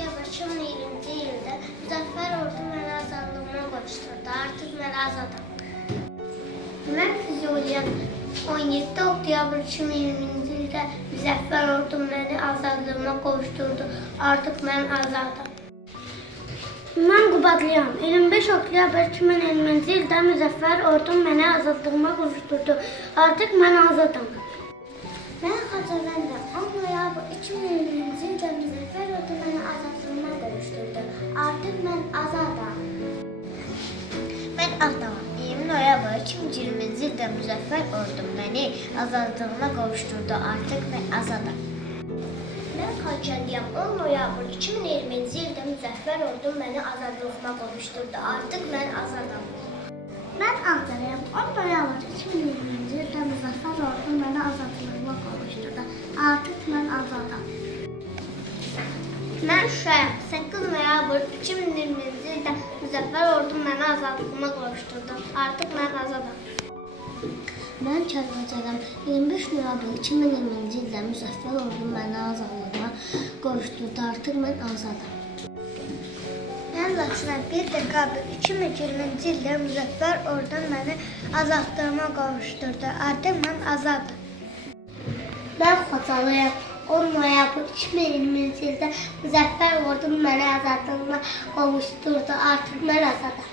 oktyabr 2020-ci ildə Müzəffər Ordu məni azadlığıma qovuşdurdu. Artıq mən azadam. Mən Füzuliyəm. 17 oktyabr 2020-ci ildə Müzəffər Ordu məni azadlığıma qovuşdurdu. Artıq mən azadam. Mən Qubadlıyam. 25 oktyabr 2020-ci ildə Müzəffər Ordu məni azadlığıma qovuşdurdu. Artıq mən azadam. Mən Xaçavəndəm. 10 noyabr 2020-ci ildə Müzəffər Ordu məni azadlığıma qovuşdurdu. Artıq mən azadam. Mən Ağdamam. 20 noyabr 2020-ci ildə Müzəffər Ordu məni azadlığıma qovuşdurdu. Artıq mən azadam. Mən Xaçəndiyəm. 10 noyabr 2020-ci ildə Müzəffər Ordu məni azadlığıma qovuşdurdu. Artıq mən azadam. Mən Ağdamam. 10 noyabr 2020-ci ildə Müzəffər Ordu məni azadlığıma qovuşdurdu. Artıq mən azadam. Mən Şuşayam. 8 noyabr 2020-ci ildə Müzəffər Ordu məni azadlığıma qovuşdurdu. Artıq mən azadam. Mən Kəlbəcərəm. 25 noyabr 2020-ci ildə Müzəffər Ordu məni azadlığıma qovuşdurdu. Artıq mən azadam. Mən Laçınam. 1 dekabr 2020-ci ildə Müzəffər Ordu məni azadlığıma qovuşdurdu. Artıq mən azadam. Mən Xocalıyam. 10 noyabr 2020-ci ildə Müzəffər Ordu məni azadlığıma qovuşdurdu. Artıq mən azadam.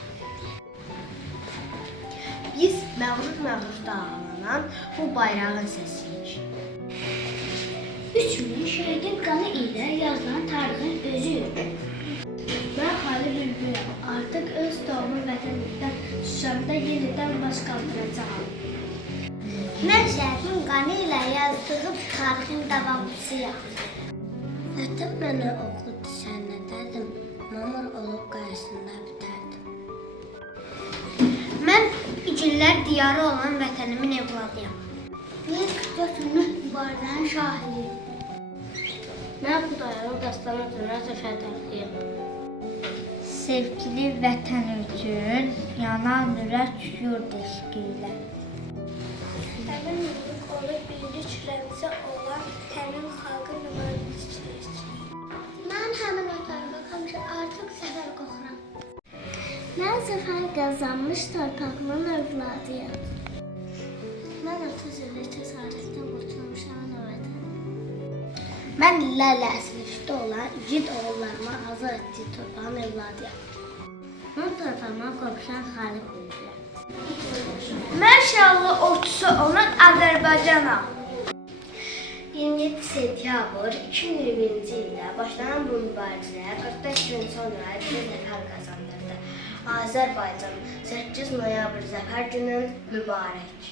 Biz məğrur dağlanan bu bayrağın səsiyik. 3000 şəhidin qanı ilə yazılan tarixin özüyük. Mən Xali Bülbüləm. Artıq öz doğma vətənimdən Şuşamda yenidən baş qaldıracağam. Mən şəhidin qanı ilə yazdığım tarixin davamçısıyam. Vətən mənə oxudu sənnədədim. Mamur olub qayasında bitərdim. Mən igillər diyarı olan vətənimin evladıyam. 44 günlük mübarizənin şahidiyim. Mən Xudayarın dastanı üzrə səfərdarlıyam. Sevgili vətən üçün yanan ürək yurd eşqi ilə. Həmin yurduq olub birlik rəmzi olan həmin xalqın nümayəndəsiyik. Mən həmin otaqda həmişə artıq səfər qoxuram. Mən zəfər qazanmış torpağımın övladıyam. Mən 30 illik cəsarətdən qurtulmuşam o vətənim. Mən illərlə əsirlikdə olan igid oğullarıma azad etdiyi torpağın övladıyam. Mən torpağıma qovuşan Xalid Bülbüləm. Mən şanlı ordusu olan Azərbaycanam. 27 sentyabr 2020-ci ildə başlanan bu mübarizəyə 45 gün sonra bir zəfər qazandırdı. Azərbaycan 8 noyabr zəfər günün mübarək.